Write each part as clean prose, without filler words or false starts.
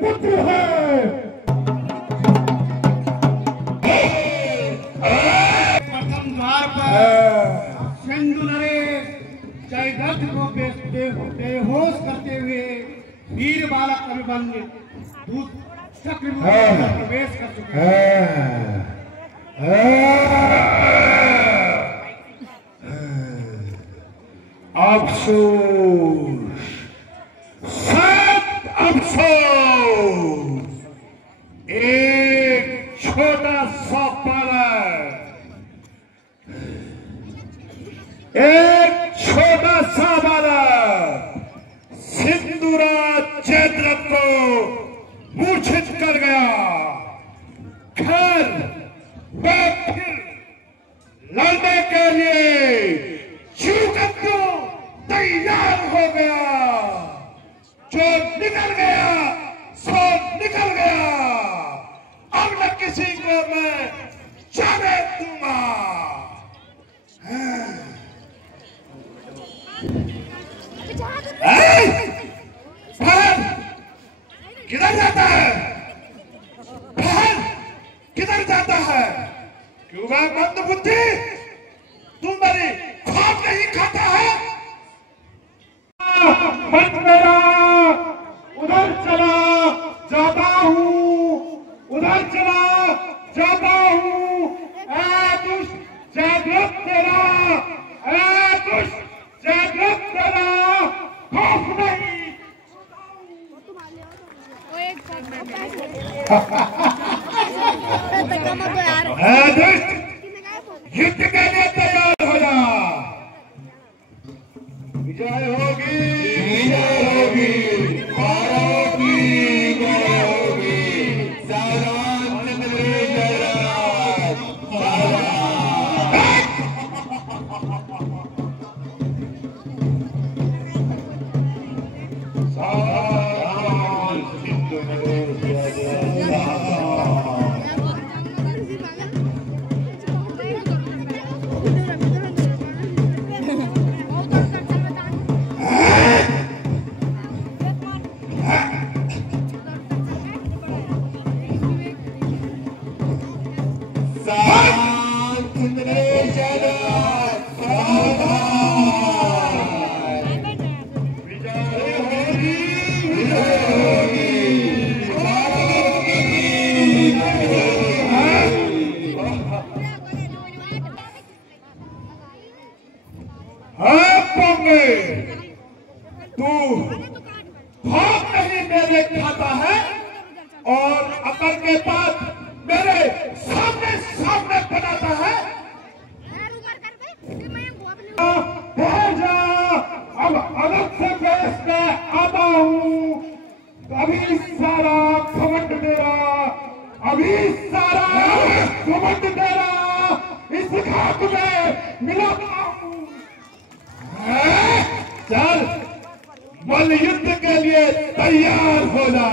पुत्र है। प्रथम द्वार पर सिंधु नरेश जयद्रथ को बेहोश करते हुए वीर बालक अभिमन्यु दूत चक्र में प्रवेश कर चुके हैं। अफसोस, सख्त अफसोस, एक छोटा सा बालक, सिंधुराज जयद्रथ को मूर्छित कर गया। खैर मैं फिर लड़ने के लिए चूकत को तैयार हो गया। जो निकल गया सो निकल गया। अब न किसी को मैं जाने दूंगा। किधर जाता है? किधर जाता है? क्यों मैं मंद बुद्धि? तू मेरी खाक नहीं खाता है? मत मेरा उधर चला जाता हूँ, उधर चला जाता हूँ। ऐ दुष्ट जयद्रथ तेरा, ऐ दुष्ट जयद्रथ तेरा खौफ नहीं। युद्ध के लिए तैयार हो जा। विजय होगी, विजय होगी, भारत की विजय होगी। सारांश मेरे जयराज, तू भाग नहीं मेरे खाता है और अकल के बाद मेरे सामने सामने बनाता है। अब अलग से बेच के आता हूँ। अभी सारा घमंड मेरा, अभी सारा घमंड मेरा इस घाट में मिलाता हूँ। चल बल युद्ध के लिए तैयार हो जा।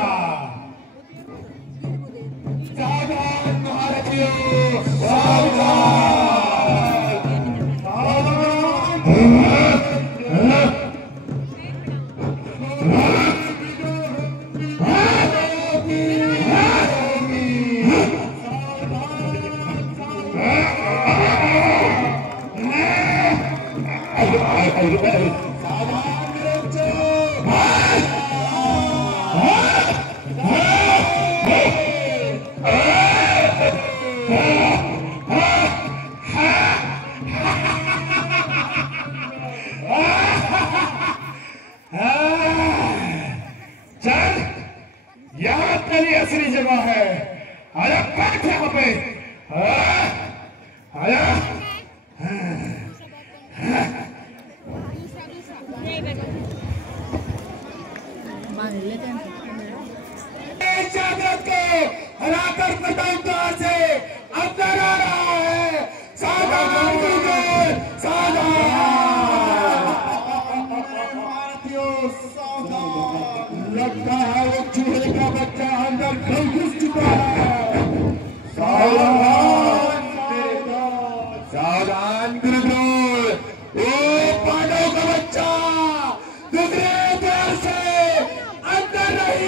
सावधान महारथियों, सावधान, यहाँ तेरी असली जगह है। आया बैठ यहाँ पे, आया। जयद्रथ को हराकर प्रथम द्वार से अंदर आ रहा है। सावधान, सावधान, लगता है वो चूहे का बच्चा अंदर घुस चुका है। सावधान, सावधान गुरुद्रोण।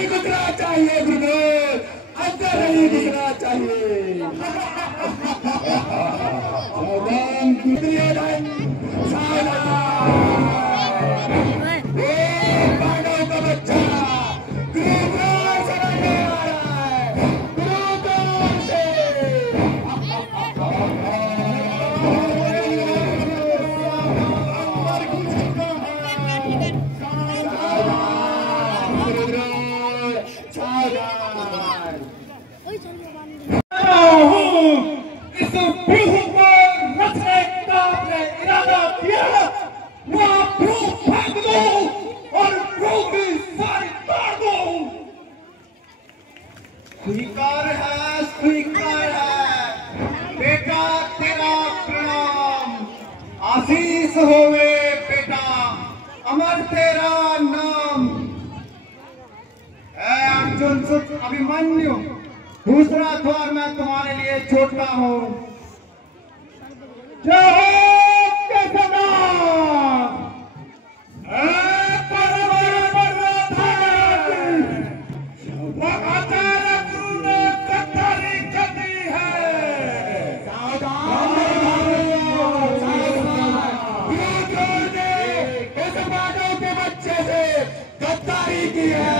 नहीं गुजरना चाहिए गुरुदेव, अंदर नहीं गुजरना चाहिए। सावधान दुर्योधन, सावधान। पांडवों का बच्चा गुरुद्वार से लड़ने आ रहा है, गुरुद्वार से। इस व्यूह को रचने का आपने इरादा किया, वहाँ व्यूह फेंक दो और व्यूह की सारी तोड़ दो। स्वीकार है बेटा तेरा प्रणाम, आशीष होवे बेटा, अमर तेरा नाम। अर्जुन सुत अभिमन्यु, दूसरा द्वार मैं तुम्हारे लिए छोड़ता हूँ। जय हो केशवनाथ। आचार्य गुरु ने गद्दारी कर दी है। गुरुद्वार ने इस मानव के बच्चे से गद्दारी की है।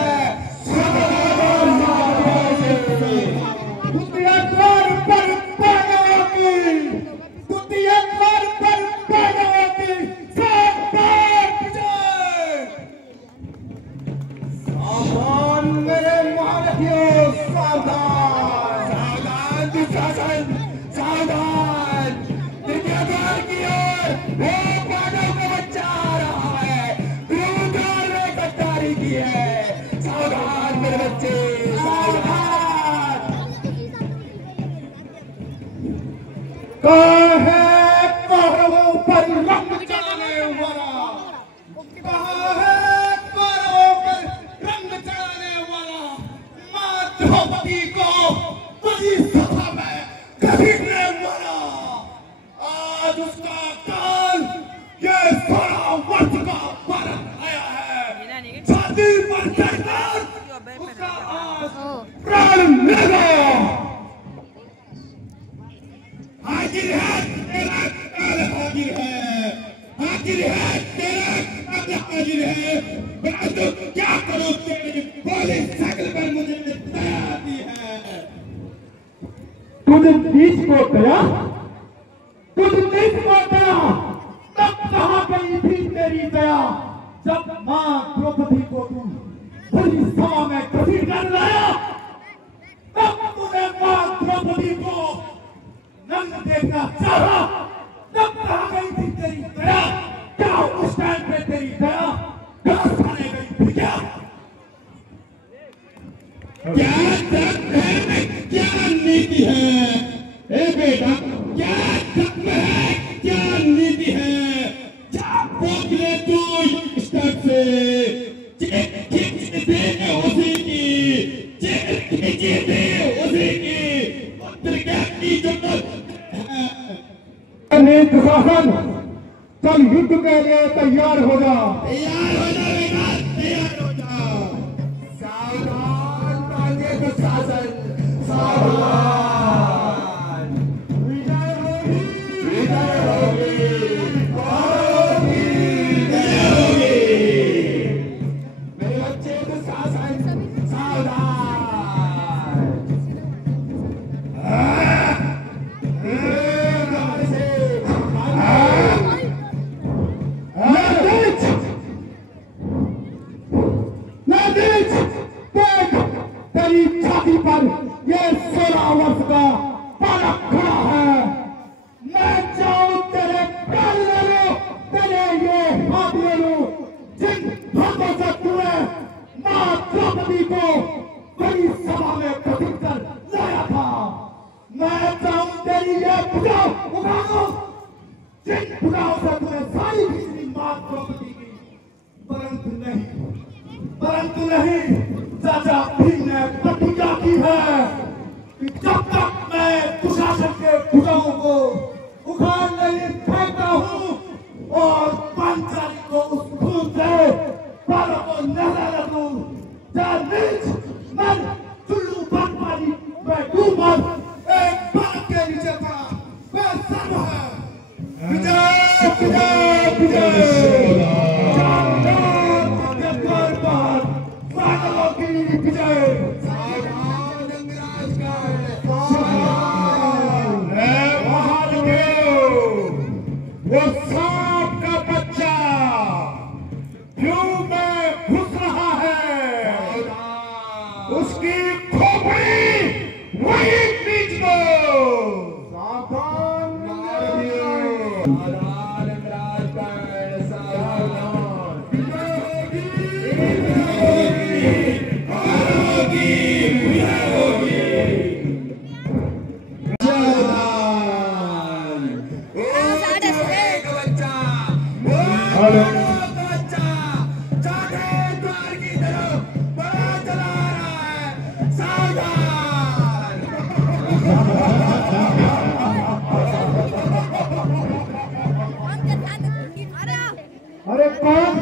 सावधान, द्वार की ओर वो मानव का बच्चा आ रहा है। गुरुद्वार ने गद्दारी की है। सावधान मेरे बच्चे, सावधान। कहाँ है कौरवों पर रंग चढ़ाने वाला, कहाँ है कौरवों पर रंग चढ़ाने वाला। माँ द्रौपदी को बड़ी सभा में घसीटने वाला, आज उसका काल ये 16 वर्ष का भारत आया है। छाती पर चढ़कर उसका आज प्राण मिलेगा। हाजिर है तेरा काल, हाजिर है, हाजिर है तेरा काल, हाजिर है। मैं तो क्या करूं, तेरी बोली शक्ल पर मुझे दया दी है। तुझे बीच को गया, तुझे बीच को गया, तब कहाँ गई थी तेरी दया, जब माँ द्रौपदी को तू बड़ी सभा में घसीट कर लाया, तब तूने माँ द्रौपदी को नंग देखना चाहा, तब कहाँ गई थी तेरी दया। क्या उस टाइम पे तेरी दया घास खाने गई थी क्या? क्या तक है, क्या नीति है ए बेटा, क्या तक है, क्या नीति है। क्या बोले तू स्टार्ट से उसी की मंत्र क्या की जरूरत है। दुशासन, कल युद्ध के लिए तैयार हो जा। तैयार हो जा बेटा, तैयार हो जा। सावधान ताजे दुशासन, सावधान। विजय होगी, विजय होगी, होगी, विजय होगी। मेरे बच्चे दुशासन, सावधान। तेरी छाती पर ये 16 वर्ष का बालक खड़ा है। मैं चाहूं तेरे प्राण ले लो, तेरे ये हाथ ले लो, जिन हाथों से तूने माँ द्रौपदी को बड़ी सभा में घसीट कर लाया था। मैं चाहूं तेरी ये भुजा उठा लो, जिन भुजाओं से तूने सारी खींची माँ द्रौपदी की, परंतु नहीं, चाचा भीम ने प्रतिज्ञा की है कि जब तक मैं दुशासन के भुजाओं को उखाड़ नहीं फेंकता हूँ और पांचाली को उस खून से बालों को नहला दूं, जा नीच वो सांप का बच्चा क्यों में घुस रहा है, उसकी खोपड़ी वही बीच दो। सावधान अरे कौन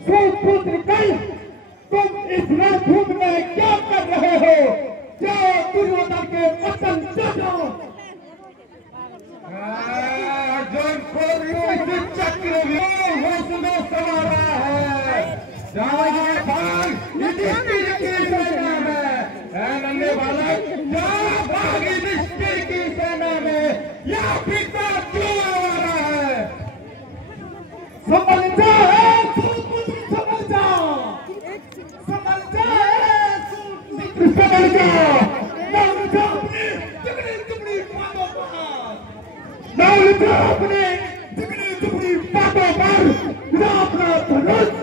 सुपुत्र कल तुम इस रणभूमि में क्या कर रहे हो? जाओ दुर्योधन के वतन जाओ। अर्जुन को चक्र में समा रहा है। जाओ भाग युधिष्ठिर की सेना में, नन्हे बालक जाओ भाग युधिष्ठिर की सेना में। यह पिता क्यों आ रहा है? संभल जा, संभल जा, संभल जा, संभल जा। नाम जा अपने टुकड़ी टुकड़ी बातों पर, नाम जा अपने टुकड़ी टुकड़ी बातों पर। उठा अपना धनुष,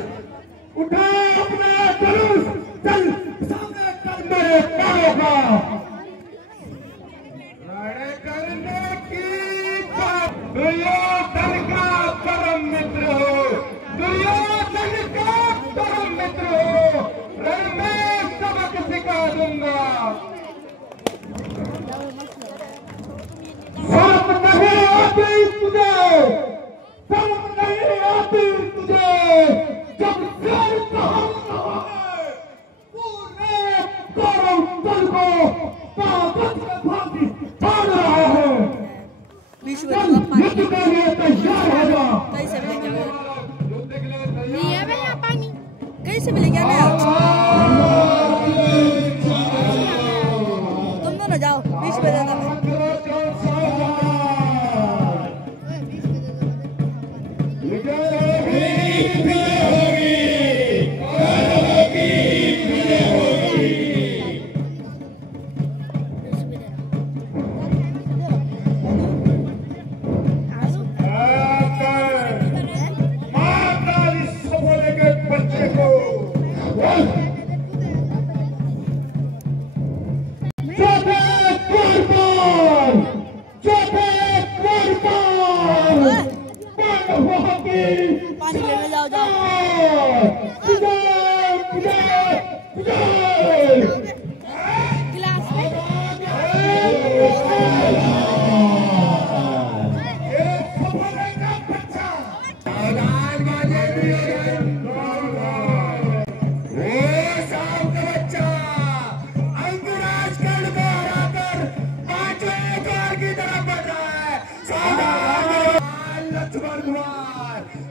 उठा अपना धनुष, चल सामने कर मेरे पांव का। लड़े करने की बात दुर्योधन का परम मित्र हो, दुर्योधन का परम मित्र हो। रण में सबक सिखा दूंगा। शर्म नहीं आती तुझे, शर्म नहीं आती तुझे, जब शेर कहा है पूरे कौरव दल को ताकत में भागी भाग रहा है। युद्ध के लिए तैयार हो जा। कैसे मिलेगा? नहीं है भैया पानी, कैसे मिलेगा ना? तुम दोनों जाओ, 20 पे दे दो। पानी लेने जाओ जाओ। गिलास में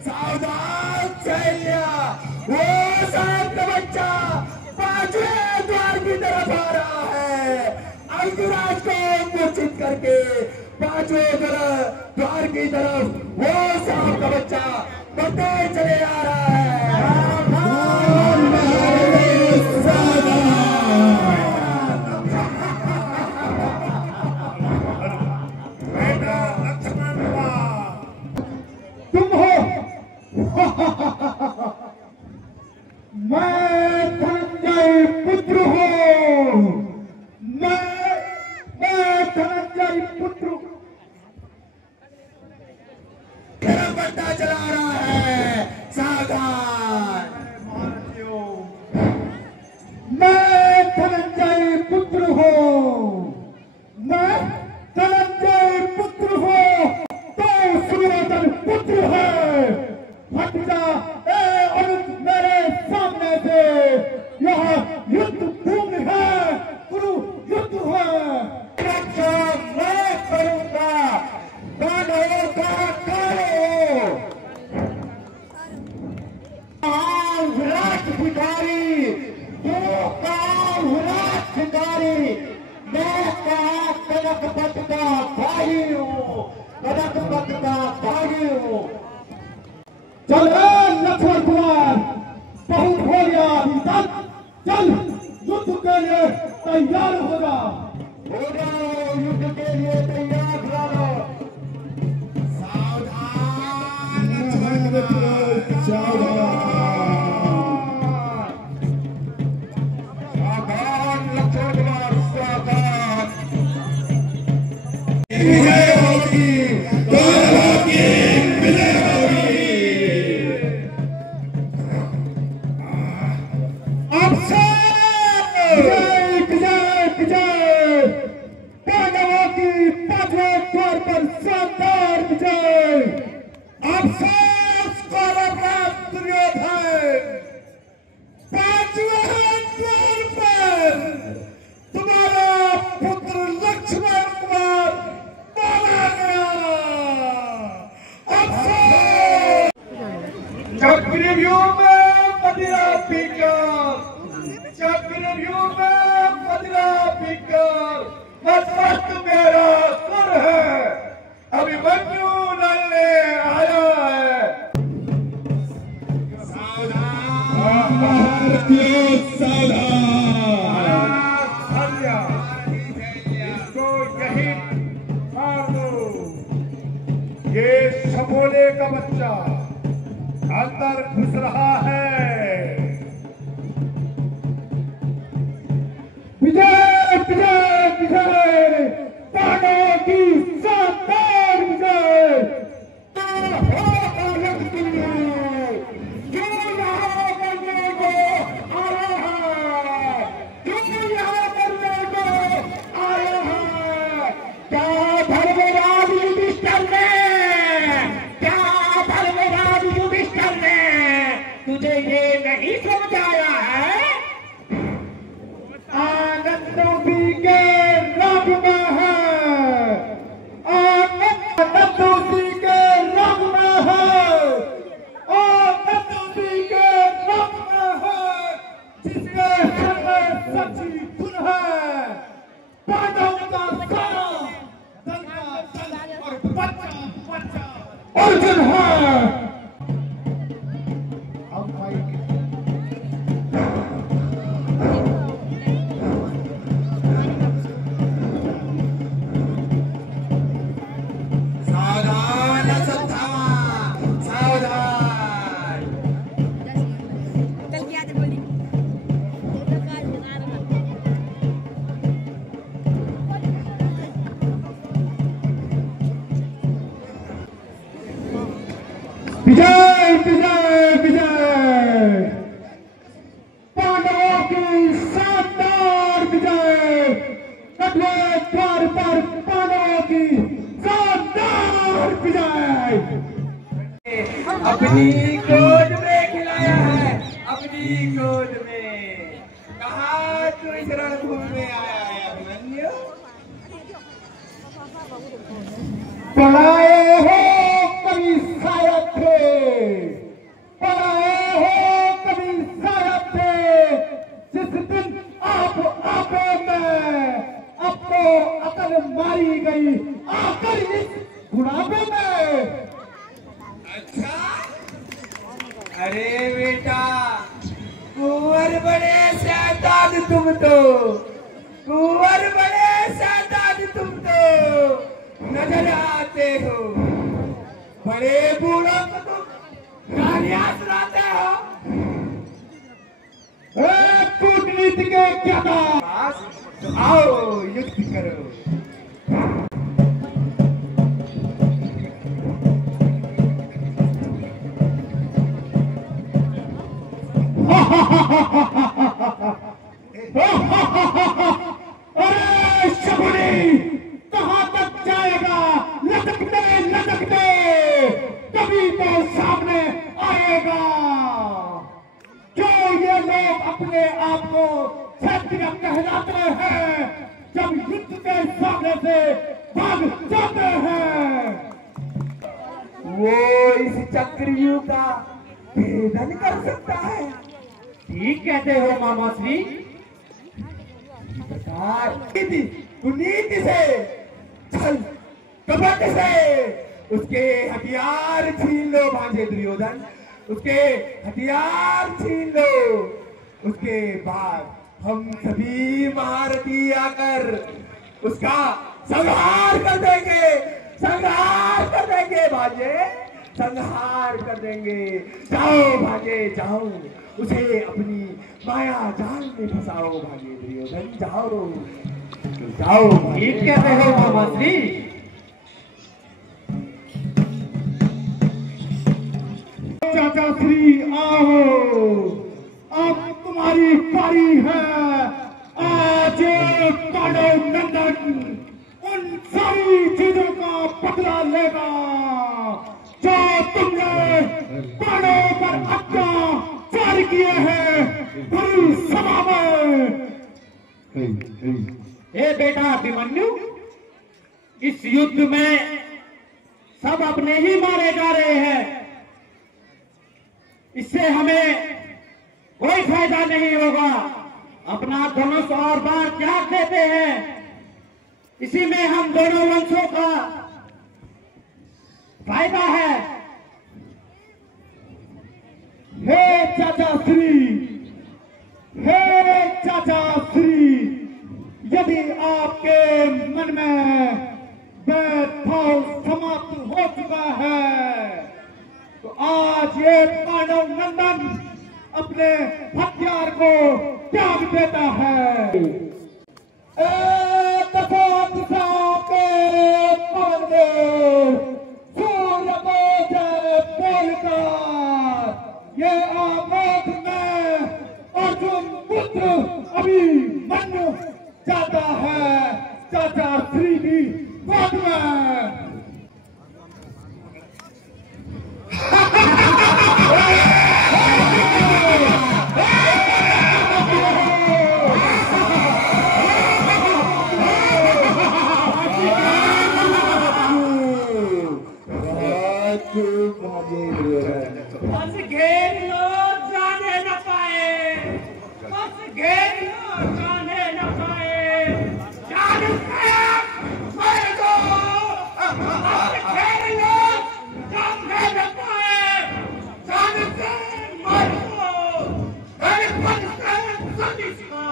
सावधान सैन्य, वो सांप का बच्चा पांचवें द्वार की तरफ आ रहा है। अंकुराज को मूर्छित करके पांचवें द्वार की तरफ वो सांप का बच्चा बढ़ते चले आ रहा है। मैं धनंजय पुत्र हूँ, मैं धनंजय पुत्र बढ़ता चला रहा है। सावधान, मैं धनंजय पुत्र हूँ, मैं धनंजय पुत्र हूँ, तो सुयोधन पुत्र है। हट जा अनुज मेरे सामने से, यह युद्ध भूमि है, गुरु युद्ध है। रक्षा मैं करूंगा, दानवों का करो। कनक पथ का भागी हूँ, कनक पथ का भागी हूँ। चल लक्ष्मण कुमार, बहुत हो गया अभी तक, चल युद्ध के लिए तैयार हो जाओ, युद्ध के लिए तैयार हो जाओ। सावधान लक्ष्मण कुमार, सावधान लक्ष्मण कुमार, सावधान। विजय होगी, कौरवों की विजय होगी। विजय विजय विजय, पांडवों की पांचवें द्वार पर शानदार विजय। अफसोस कौरव दुर्योधन, पांचवें द्वार पर तुम्हारा पुत्र लक्ष्मण कुमार मारा गया। अफसोस। चक्रव्यूह में मदिरा पीकर, चक्रव्यूह में मदिरा पीकर मस्तक मेरा सुर है, अभिमन्यु लड़ने आया है। सावधान भारतीयों, सावधान। इसको यही मार दो। ये सफोले का बच्चा अंदर घुस रहा है। विजय विजय विजय, पांडवों की शानदार विजय। तुझे ये नहीं समझाया है? आनंदों के रंग में है, आनंदों के रंग में है, आनंदों के रंग में है, जिसके हर में सच्ची धुन है। पांडव का सारा दल का दल और बच्चा बच्चा अर्जुन है। विजय विजय विजय, पांडवों की शानदार विजय। कटवे द्वार पर पांडवों की शानदार विजय। अपनी गोद में खिलाया है, अपनी गोद में। कहा तू इस रणभूमि में आया है अभिमन्यु? पढ़ाए हो कभी शायद थे, पढ़ाए हो कभी शायद थे, जिस दिन आप आंखों में आपको अकल मारी गई, आकर इस बुढ़ापे में। अच्छा, अरे बेटा, कुंवर बड़े शैतान तुम तो, कुंवर बड़े शैतान तुम तो नजर आते हो। बड़े बूढ़ों को तुम गालियां सुनाते हो। कूटनीति के क्या तो आओ युद्ध करो। अरे शकुनी, कहाँ तक जाएगा? लटकते लटकते कभी तो सामने आएगा। जो ये लोग अपने आप को क्षत्रिय कहलाते हैं, जब युद्ध के सामने से भाग जाते हैं, वो इस चक्रव्यूह का भेदन कर सकता है। ठीक कहते हो मामा श्री। प्रकार कुनीति से चल कपट से उसके हथियार छीन लो भांजे दुर्योधन, उसके हथियार छीन लो। उसके बाद हम सभी महारथी आकर उसका संहार कर देंगे, संहार कर देंगे भांजे, संहार कर देंगे। जाओ भांजे जाओ, उसे अपनी माया जाल में फंसाओ भांजे दुर्योधन, जाओ जाओ। ठीक कहते हो मामाश्री। चाचा श्री आओ, अब तुम्हारी बारी है। आज पांडव नंदन उन सारी चीजों का बदला लेगा जो तुमने पांडव पर अत्याचार किए हैं बड़ी सभा में। ए बेटा अभिमन्यु, इस युद्ध में सब अपने ही मारे जा रहे हैं, इससे हमें कोई फायदा नहीं होगा। अपना धनुष और बाण त्याग देते हैं, इसी में हम दोनों वंशों का फायदा है। हे चाचा श्री, हे चाचा श्री, यदि आपके मन में भेदभाव समाप्त हो चुका है तो आज ये पांडव नंदन अपने हथियार को त्याग देता है। दशा दिशाओं के पवन सूर्य को जय बोलकर ये आमोद में अर्जुन पुत्र अभिमन्यु जाता है चाचा श्री की गोद में। बस घेर लो, जाने न पाए, बस घेर लो, जाने न पाए, जाने से मार दो, बस घेर लो, जाने न पाए, जाने से मार दो, मेरे पद से सनिष्का,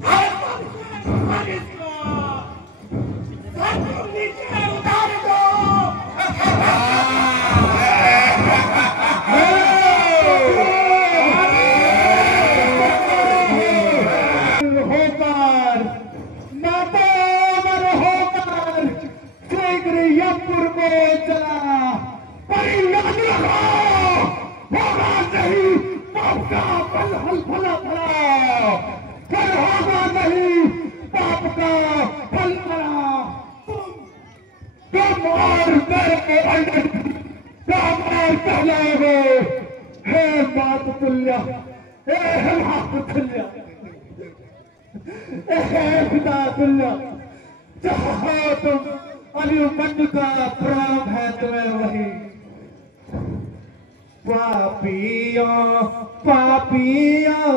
मेरे पद से सनिष्का, सबको नीचे उतार दो। जहाँ तुम अभिमन्यु का प्राण है तुम्हें वही। पापियों पापियों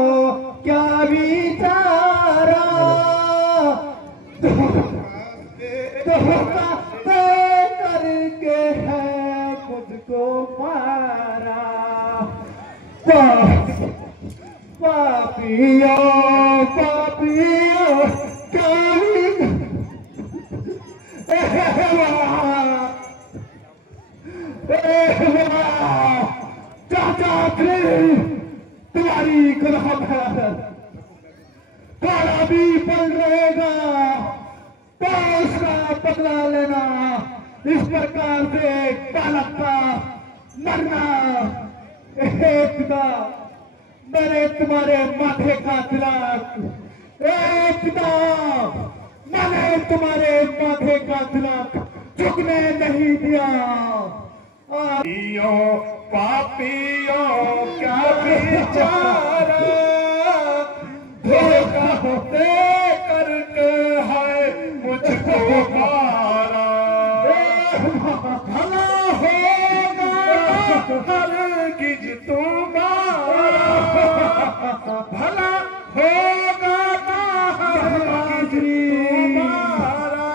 क्या विचारा, धोखा दे करके है मुझको मारा। पापियों पापियों क्या चाचा तुम्हारी कलम है, काला भी बल रहेगा तो उसका बदला लेना। इस प्रकार से बालक का मरना। पिता मैंने तुम्हारे माथे का तिलक, पिता मैंने तुम्हारे माथे का तिलक झुकने नहीं दिया। पापियों पापियों क्या बेचारा, धोखा दे करके है मुझको मारा। भला होगा हरगिज तुम्हारा, भला होगा हरगिज तुम्हारा।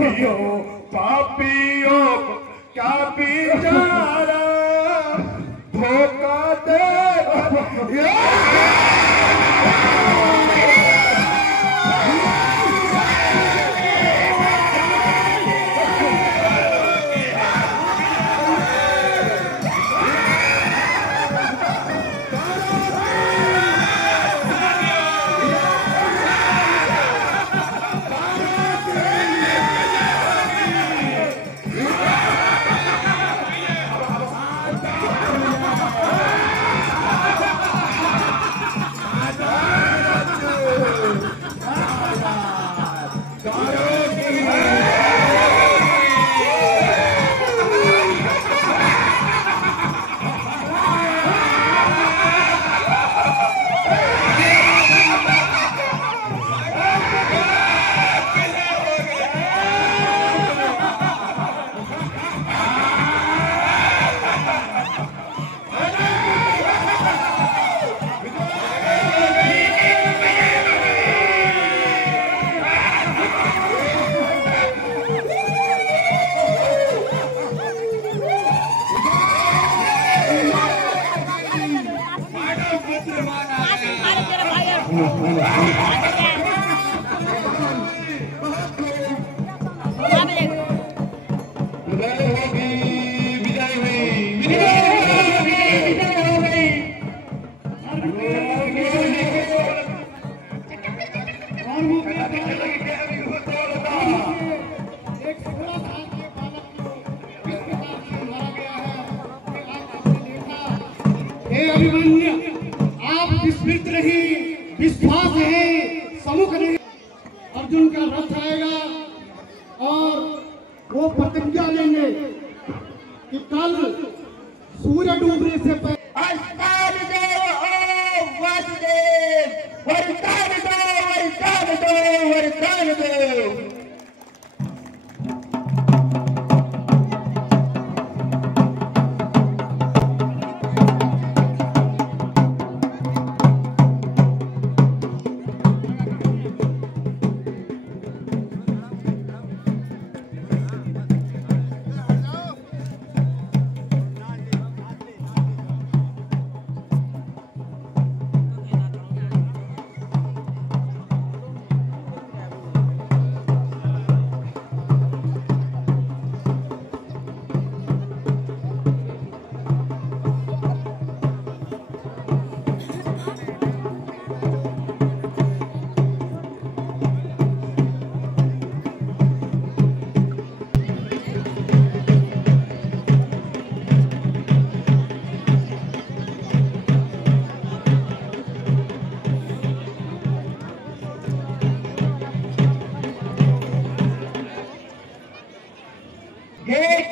द्रोहियों पापियों को क्या बेचारा धोखा दे। अभिमन्यु, आप विस्मृत नहीं, विश्वास है, सम्मुख नहीं। अर्जुन का रथ आएगा और वो प्रतिज्ञा लेंगे कि कल सूर्य डूबने से पहले वरदान दो।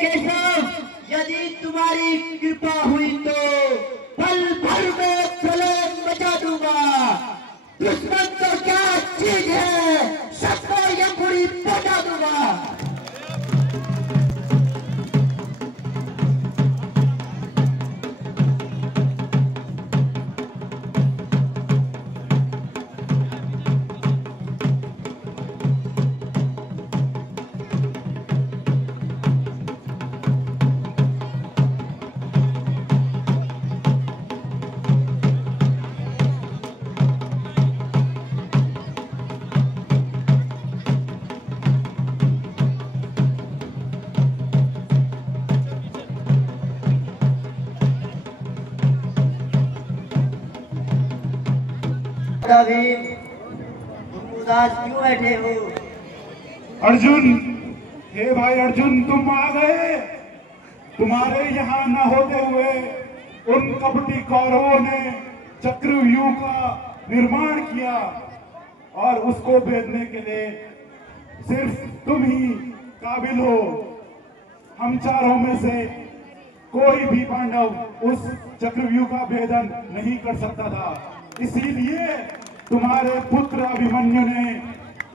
केशव, यदि तुम्हारी कृपा हुई तो पल भर में चले मचा दूंगा। दुश्मन तो क्या चीज है, सबको ये पूरी पहुंचा दूंगा। उदास क्यों बैठे हो? अर्जुन, हे भाई अर्जुन, तुम आ गए। तुम्हारे यहाँ न होते हुए उन कपटी कौरवों ने चक्रव्यूह का निर्माण किया और उसको भेदने के लिए सिर्फ तुम ही काबिल हो। हम चारों में से कोई भी पांडव उस चक्रव्यूह का भेदन नहीं कर सकता था। इसीलिए तुम्हारे पुत्र अभिमन्यु ने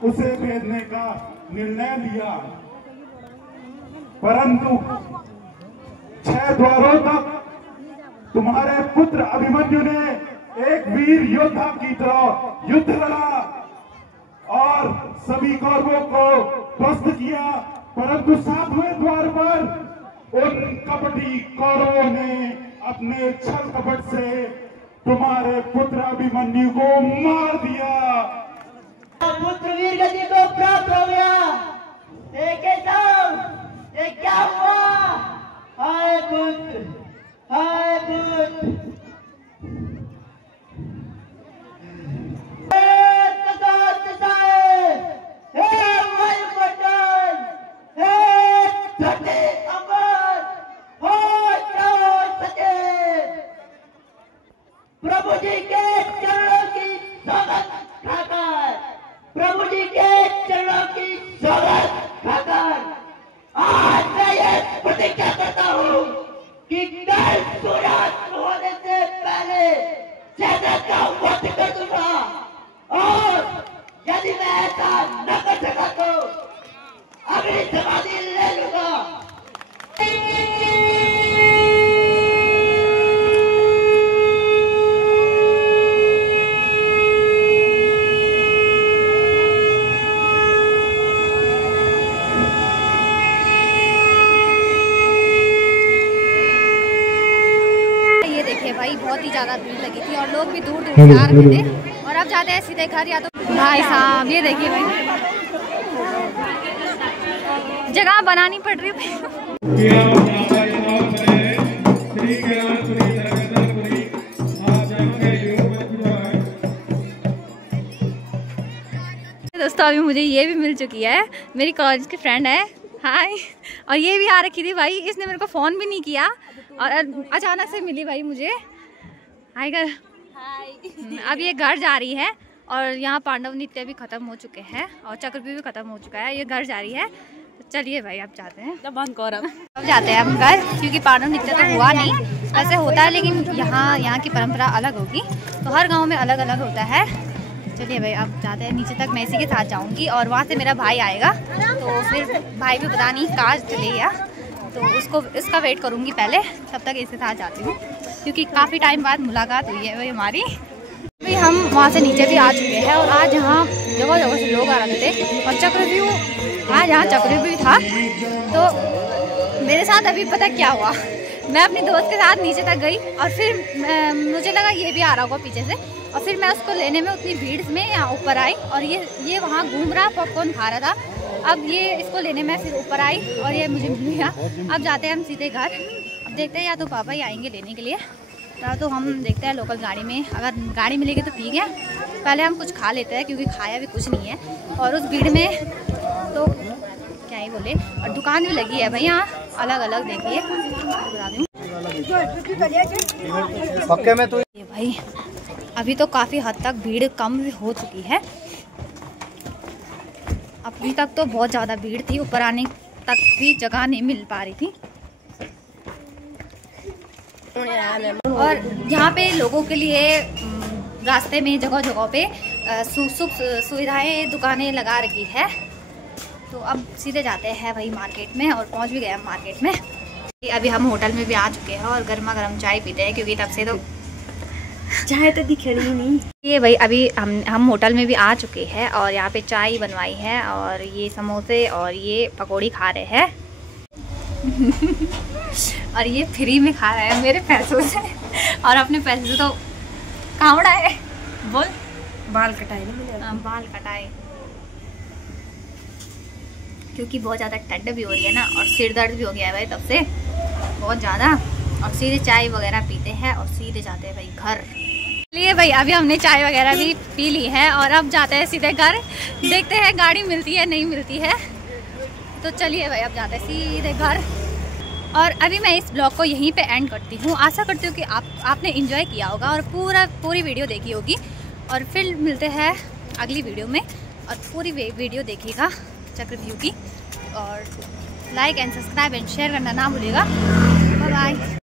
उसे भेदने का निर्णय लिया, परंतु 6 द्वारों तक तुम्हारे पुत्र अभिमन्यु ने एक वीर योद्धा की तरह युद्ध लड़ा, और सभी कौरवों को ध्वस्त किया, परंतु 7वें द्वार पर उन कपटी कौरवों ने अपने छल कपट से तुम्हारे पुत्र अभिमन्यु को मार दिया। पुत्र वीर गति को प्राप्त हो गया। देखे सब ये क्या हुआ? हाय पुत्र, हाय पुत्र। प्रभु जी के चरणों की सौगंध खाकर, प्रभु जी के चरणों की सौगंध खाकर आज मैं ये प्रतिज्ञा करता हूँ कि कल सूर्यास्त होने से पहले चैतन्य का वध कर दूंगा, और यदि मैं ऐसा न कर सका तो अगली समाधि ले लूंगा। भाई बहुत ही ज़्यादा भीड़ लगी थी और लोग भी दूर दूर से आ रहे थे। और अब जाते हैं सीधे घर, या तो भाई साहब ये देखिए भाई जगह बनानी पड़ रही है। दोस्तों अभी मुझे ये भी मिल चुकी है, मेरी कॉलेज की फ्रेंड है। हाय। और ये भी आ रखी थी भाई, इसने मेरे को फ़ोन भी नहीं किया और अचानक से मिली भाई मुझे। हाय घर। अब ये घर जा रही है और यहाँ पांडव नृत्य भी खत्म हो चुके हैं और चक्रव्यूह भी खत्म हो चुका है, ये घर जा रही है। तो चलिए भाई अब जाते हैं, अब जाते हैं हम घर, क्योंकि पांडव नृत्य तो हुआ नहीं, वैसे होता है लेकिन यहाँ की परंपरा अलग होगी, तो हर गाँव में अलग अलग होता है। चलिए भाई अब जाते हैं नीचे तक, मैं इसी के साथ जाऊंगी और वहाँ से मेरा भाई आएगा, तो फिर भाई भी पता नहीं कहाँ चले गया, तो इसका वेट करूंगी पहले, तब तक इसके साथ जाती हूँ क्योंकि काफ़ी टाइम बाद मुलाकात हुई है भाई हमारी। अभी हम वहाँ से नीचे भी आ चुके हैं और आज यहाँ जगह जगह से लोग आ रहे थे और चक्रव्यूह, आज यहाँ चक्रव्यूह था। तो मेरे साथ अभी पता क्या हुआ, मैं अपनी दोस्त के साथ नीचे तक गई और फिर मुझे लगा ये भी आ रहा होगा पीछे से, और फिर मैं उसको लेने में उतनी भीड़ में यहाँ ऊपर आई और ये वहाँ घूम रहा पॉपकॉर्न खा रहा था। अब ये इसको लेने में फिर ऊपर आई और ये मुझे मिल गया। अब जाते हैं हम सीधे घर, अब देखते हैं या तो पापा ही आएंगे लेने के लिए, या तो हम देखते हैं लोकल गाड़ी में, अगर गाड़ी मिलेगी तो ठीक है, पहले हम कुछ खा लेते हैं क्योंकि खाया भी कुछ नहीं है और उस भीड़ में तो क्या ही बोले। और दुकान भी लगी है भाई यहाँ अलग अलग, देखिए बता दूँ ये भाई। अभी तो काफ़ी हद तक भीड़ कम भी हो चुकी है, अभी तक तो बहुत ज़्यादा भीड़ थी, ऊपर आने तक भी जगह नहीं मिल पा रही थी। और यहाँ पे लोगों के लिए रास्ते में जगह जगह पे सुख सुविधाएं दुकानें लगा रखी है। तो अब सीधे जाते हैं भाई मार्केट में, और पहुँच भी गए हम मार्केट में। अभी हम होटल में भी आ चुके हैं और गर्मा गर्म चाय पीते हैं क्योंकि तब से तो चाय तो दिख रही नहीं। ये भाई अभी हम होटल में भी आ चुके हैं और यहाँ पे चाय बनवाई है और ये समोसे और ये पकौड़ी खा रहे हैं और ये फ्री में खा रहा है मेरे पैसों से, और अपने पैसे से तो कहाँ उड़ाए बोल, बाल कटाए ना, बाल कटाए क्योंकि बहुत ज़्यादा ठंड भी हो रही है ना और सिर दर्द भी हो गया है भाई तब से बहुत ज़्यादा। और सीधे चाय वगैरह पीते हैं और सीधे जाते हैं भाई घर। चलिए भाई अभी हमने चाय वगैरह भी पी ली है और अब जाते हैं सीधे घर, देखते हैं गाड़ी मिलती है नहीं मिलती है, तो चलिए भाई अब जाते हैं सीधे घर। और अभी मैं इस ब्लॉग को यहीं पे एंड करती हूँ, आशा करती हूँ कि आपने एंजॉय किया होगा और पूरी वीडियो देखी होगी, और फिर मिलते हैं अगली वीडियो में, और पूरी वीडियो देखिएगा चक्रव्यूह की, और like and subscribe and share करना ना भूलिएगा। Bye bye.